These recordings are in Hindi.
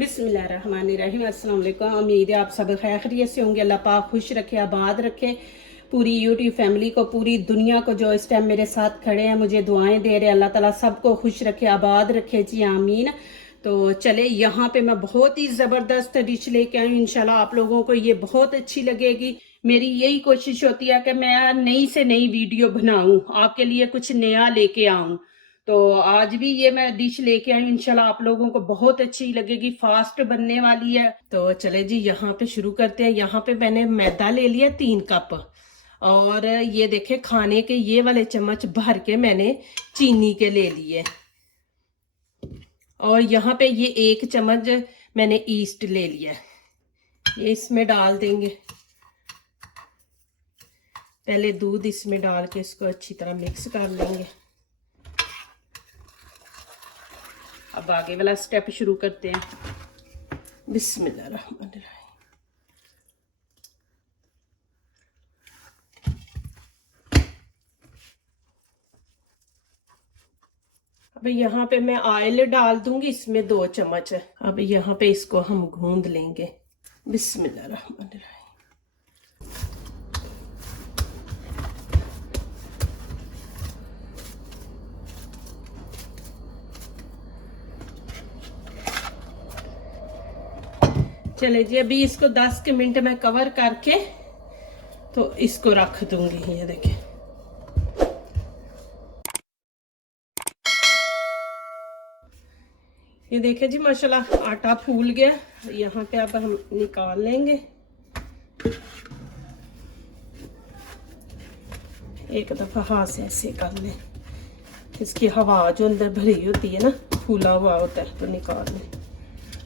बिस्मिल्लाहिर्रहमानिर्रहीम। अस्सलाम वालेकुम। उम्मीद है आप सब खैरियत से होंगे। अल्लाह पाक खुश रखे, आबाद रखे पूरी यूट्यूब फैमिली को, पूरी दुनिया को जो इस टाइम मेरे साथ खड़े हैं, मुझे दुआएं दे रहे हैं। अल्लाह ताला सबको खुश रखे, आबाद रखे जी, आमीन। तो चले, यहाँ पे मैं बहुत ही ज़बरदस्त डिश लेके आई हूँ। इंशाल्लाह आप लोगों को ये बहुत अच्छी लगेगी। मेरी यही कोशिश होती है कि मैं नई से नई वीडियो बनाऊं, आपके लिए कुछ नया लेके आऊं। तो आज भी ये मैं डिश लेके आई हूँ, इंशाल्लाह आप लोगों को बहुत अच्छी लगेगी, फास्ट बनने वाली है। तो चले जी, यहाँ पे शुरू करते हैं। यहाँ पे मैंने मैदा ले लिया 3 कप, और ये देखे खाने के ये वाले चम्मच भर के मैंने चीनी के ले लिए, और यहाँ पे ये 1 चम्मच मैंने ईस्ट ले लिया, ये इसमें डाल देंगे। पहले दूध इसमें डाल के इसको अच्छी तरह मिक्स कर लेंगे। अब आगे वाला स्टेप शुरू करते हैं। बिस्मिल्लाहिर्रहमानिर्रहीम। अब यहाँ पे मैं ऑयल डाल दूंगी, इसमें 2 चम्मच है। अब यहाँ पे इसको हम गूंद लेंगे। बिस्मिल्लाहिर्रहमानिर्रहीम। चले जी, अभी इसको 10 के मिनट में कवर करके तो इसको रख दूंगी। ये देखिए, ये देखिए जी, माशाल्लाह आटा फूल गया। यहाँ पे अब हम निकाल लेंगे। एक दफा हाथ से ऐसे कर लें, इसकी हवा जो अंदर भरी होती है ना, फूला हुआ होता है, तो निकाल लें।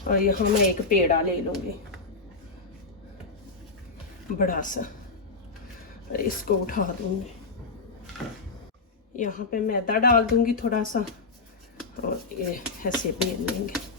और यहाँ मैं एक पेड़ा ले लूंगी बड़ा सा, इसको उठा दूंगी। यहाँ पे मैदा डाल दूंगी थोड़ा सा, और ये ऐसे बेल लेंगे।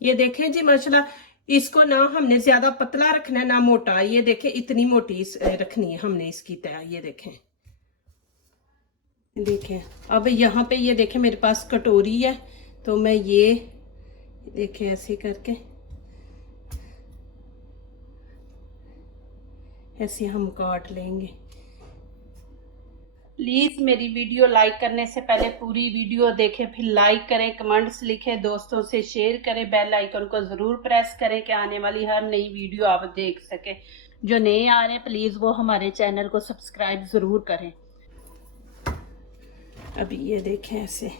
ये देखें जी, माशाल्लाह इसको ना हमने ज्यादा पतला रखना है ना मोटा। ये देखें, इतनी मोटी रखनी है हमने इसकी तय। ये देखें, देखें। अब यहाँ पे ये देखें, मेरे पास कटोरी है, तो मैं ये देखें ऐसे करके, ऐसे हम काट लेंगे। प्लीज मेरी वीडियो लाइक करने से पहले पूरी वीडियो देखें, फिर लाइक करें, कमेंट्स लिखें, दोस्तों से शेयर करें, बेल आइकन को जरूर प्रेस करें कि आने वाली हर नई वीडियो आप देख सकें। जो नए आ रहे हैं प्लीज वो हमारे चैनल को सब्सक्राइब जरूर करें। अभी ये देखें ऐसे,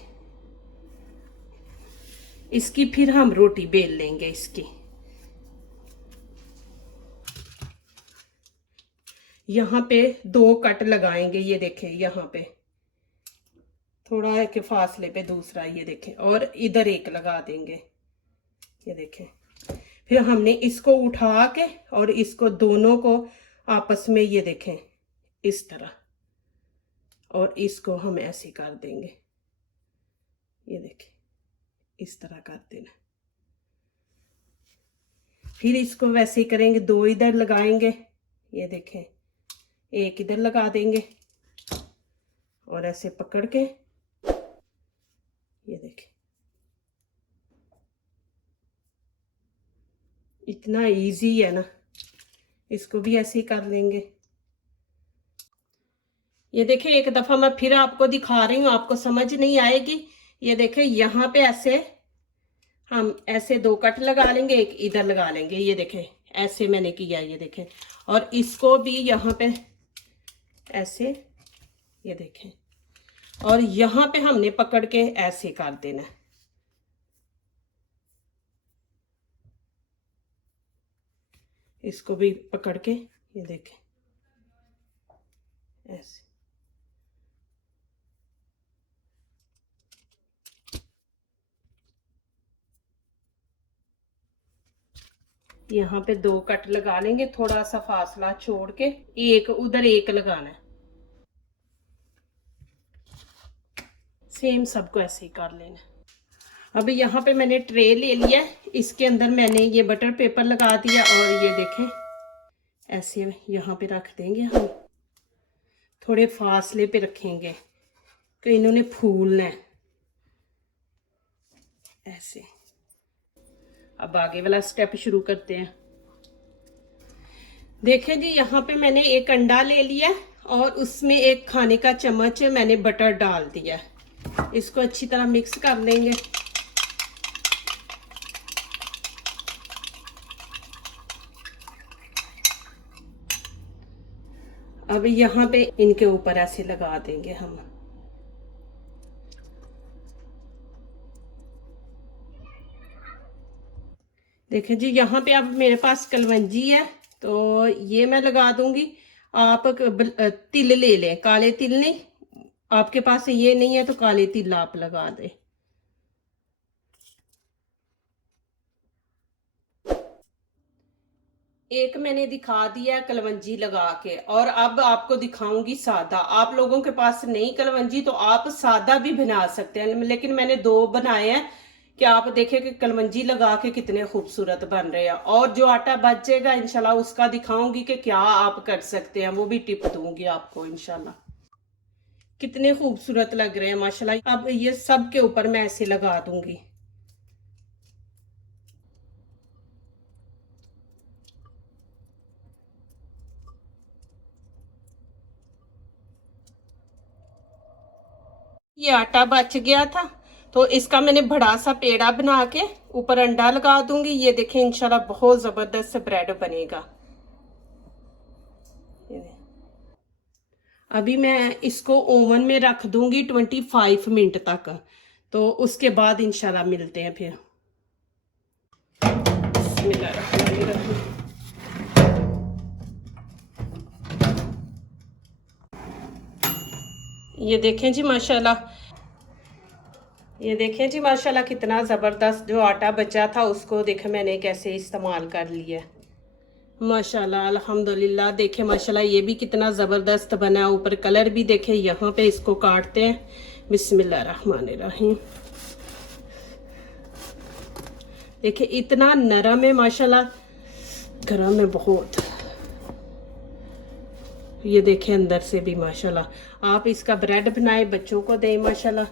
इसकी फिर हम रोटी बेल लेंगे। इसकी यहाँ पे 2 कट लगाएंगे। ये देखें, यहाँ पे थोड़ा एक फासले पे दूसरा, ये देखें, और इधर एक लगा देंगे। ये देखें, फिर हमने इसको उठा के और इसको दोनों को आपस में, ये देखें, इस तरह, और इसको हम ऐसे कर देंगे। ये देखें, इस तरह कर देना। फिर इसको वैसे ही करेंगे, 2 इधर लगाएंगे। ये देखें, एक इधर लगा देंगे, और ऐसे पकड़ के, ये देखें, इतना इजी है ना। इसको भी ऐसे ही कर लेंगे। ये देखें, एक दफा मैं फिर आपको दिखा रही हूँ, आपको समझ नहीं आएगी। ये देखें, यहाँ पे ऐसे हम ऐसे 2 कट लगा लेंगे, एक इधर लगा लेंगे। ये देखें, ऐसे मैंने किया। ये देखें, और इसको भी यहाँ पे ऐसे, ये देखें, और यहाँ पे हमने पकड़ के ऐसे कर देना। इसको भी पकड़ के, ये देखें, ऐसे। यहाँ पे 2 कट लगा लेंगे, थोड़ा सा फासला छोड़ के, एक उधर एक लगाना है। सेम सबको ऐसे ही कर लेना। अब यहाँ पे मैंने ट्रे ले लिया, इसके अंदर मैंने ये बटर पेपर लगा दिया और ये देखें ऐसे यहाँ पे रख देंगे। हम थोड़े फासले पे रखेंगे कि इन्होंने फूलना है ऐसे। अब आगे वाला स्टेप शुरू करते हैं। देखें जी, यहाँ पे मैंने एक अंडा ले लिया और उसमें एक खाने का चम्मच मैंने बटर डाल दिया। इसको अच्छी तरह मिक्स कर लेंगे। अब यहाँ पे इनके ऊपर ऐसे लगा देंगे हम। देखें जी, यहाँ पे अब मेरे पास कलवंजी है तो ये मैं लगा दूंगी। आप तिल ले लें, काले तिल नहीं, आपके पास ये नहीं है तो काले तिल आप लगा दें। एक मैंने दिखा दिया कलवंजी लगा के, और अब आपको दिखाऊंगी सादा। आप लोगों के पास नहीं कलवंजी तो आप सादा भी बना सकते हैं, लेकिन मैंने 2 बनाए हैं कि आप देखें कि कलवंजी लगा के कितने खूबसूरत बन रहे हैं। और जो आटा बचेगा इंशाल्लाह उसका दिखाऊंगी कि क्या आप कर सकते हैं, वो भी टिप दूंगी आपको इंशाल्लाह। कितने खूबसूरत लग रहे हैं माशाल्लाह। अब ये सब के ऊपर मैं ऐसे लगा दूंगी। ये आटा बच गया था तो इसका मैंने बड़ा सा पेड़ा बना के ऊपर अंडा लगा दूंगी। ये देखें इंशाल्लाह बहुत जबरदस्त ब्रेड बनेगा। अभी मैं इसको ओवन में रख दूंगी 25 मिनट तक, तो उसके बाद इंशाल्लाह मिलते हैं फिर। ये देखें जी माशाल्लाह, ये देखें जी माशाल्लाह कितना ज़बरदस्त जो आटा बचा था उसको देखें मैंने कैसे इस्तेमाल कर लिया माशाल्लाह अल्हम्दुलिल्लाह। देखें माशाल्लाह ये भी कितना ज़बरदस्त बना, ऊपर कलर भी देखें। यहाँ पे इसको काटते हैं, बिस्मिल्लाहिर्रहमानिर्रहीम। देखें इतना नरम है माशाल्लाह, गरम है बहुत। ये देखें अंदर से भी माशाल्लाह। आप इसका ब्रेड बनाए बच्चों को दें माशाल्लाह।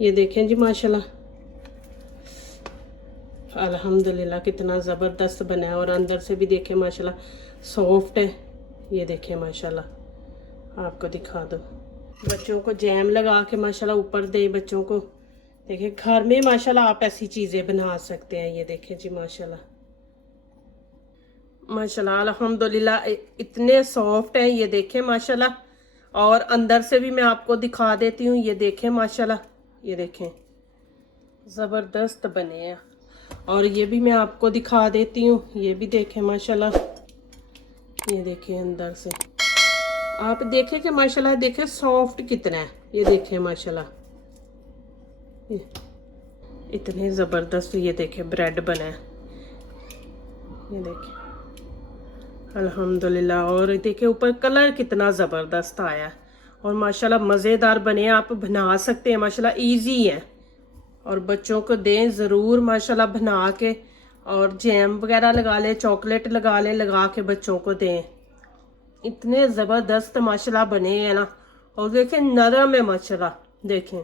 ये देखें जी माशाल्लाह अल्हम्दुलिल्लाह कितना ज़बरदस्त बना है। और अंदर से भी देखें माशाल्लाह सॉफ्ट है। ये देखें माशाल्लाह, आपको दिखा दो। बच्चों को जैम लगा के माशाल्लाह ऊपर दे बच्चों को। देखें घर में माशाल्लाह आप ऐसी चीज़ें बना सकते हैं। ये देखें जी माशाल्लाह माशाल्लाह अल्हम्दुलिल्लाह इतने सॉफ्ट हैं। ये देखें माशाल्लाह, और अंदर से भी मैं आपको दिखा देती हूँ। ये देखें माशाल्लाह, ये देखें ज़बरदस्त बने हैं। और ये भी मैं आपको दिखा देती हूँ। ये भी देखें माशाल्लाह, ये देखें अंदर से आप देखें कि माशाल्लाह देखें सॉफ्ट कितना है। ये देखें माशाल्लाह इतने ज़बरदस्त ये देखें ब्रेड बना है। ये देखें अल्हम्दुलिल्लाह। और देखें ऊपर कलर कितना ज़बरदस्त आया है और माशाल्लाह मज़ेदार बने। आप बना सकते हैं माशाल्लाह, इजी है। और बच्चों को दें ज़रूर माशाल्लाह बना के। और जैम वगैरह लगा ले, चॉकलेट लगा ले, लगा के बच्चों को दें। इतने ज़बरदस्त माशाल्लाह बने हैं ना। और देखें नरम है माशाल्लाह, देखें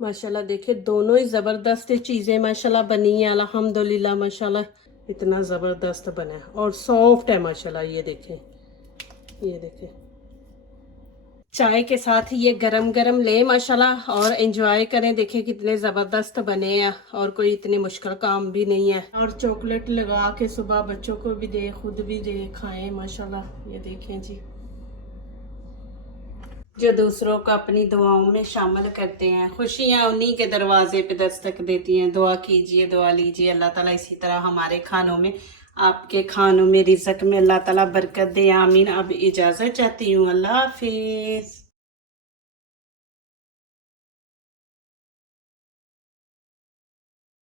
माशाल्लाह। देखें दोनों ही ज़बरदस्त चीज़ें माशाल्लाह बनी हैं अल्हम्दुलिल्लाह। माशाल्लाह इतना ज़बरदस्त बना है और सॉफ्ट है माशाल्लाह। ये देखें, ये देखें चाय के साथ ये गरम गरम ले माशाल्लाह और एंजॉय करें। देखें कितने ज़बरदस्त बने हैं और कोई इतनी मुश्किल काम भी नहीं है। और चॉकलेट लगा के सुबह बच्चों को भी दे, खुद भी दे, खाएं माशाल्लाह। ये देखें जी, जो दूसरों को अपनी दुआओं में शामिल करते हैं, खुशियां उन्हीं के दरवाजे पे दस्तक देती हैं। दुआ कीजिए, दुआ लीजिए, अल्लाह ताला इसी तरह हमारे खानों में, आपके खानों में, रिज़्क़ में अल्लाह ताला बरकत दे, आमीन। अब इजाज़त चाहती हूँ, अल्लाह हाफिज़।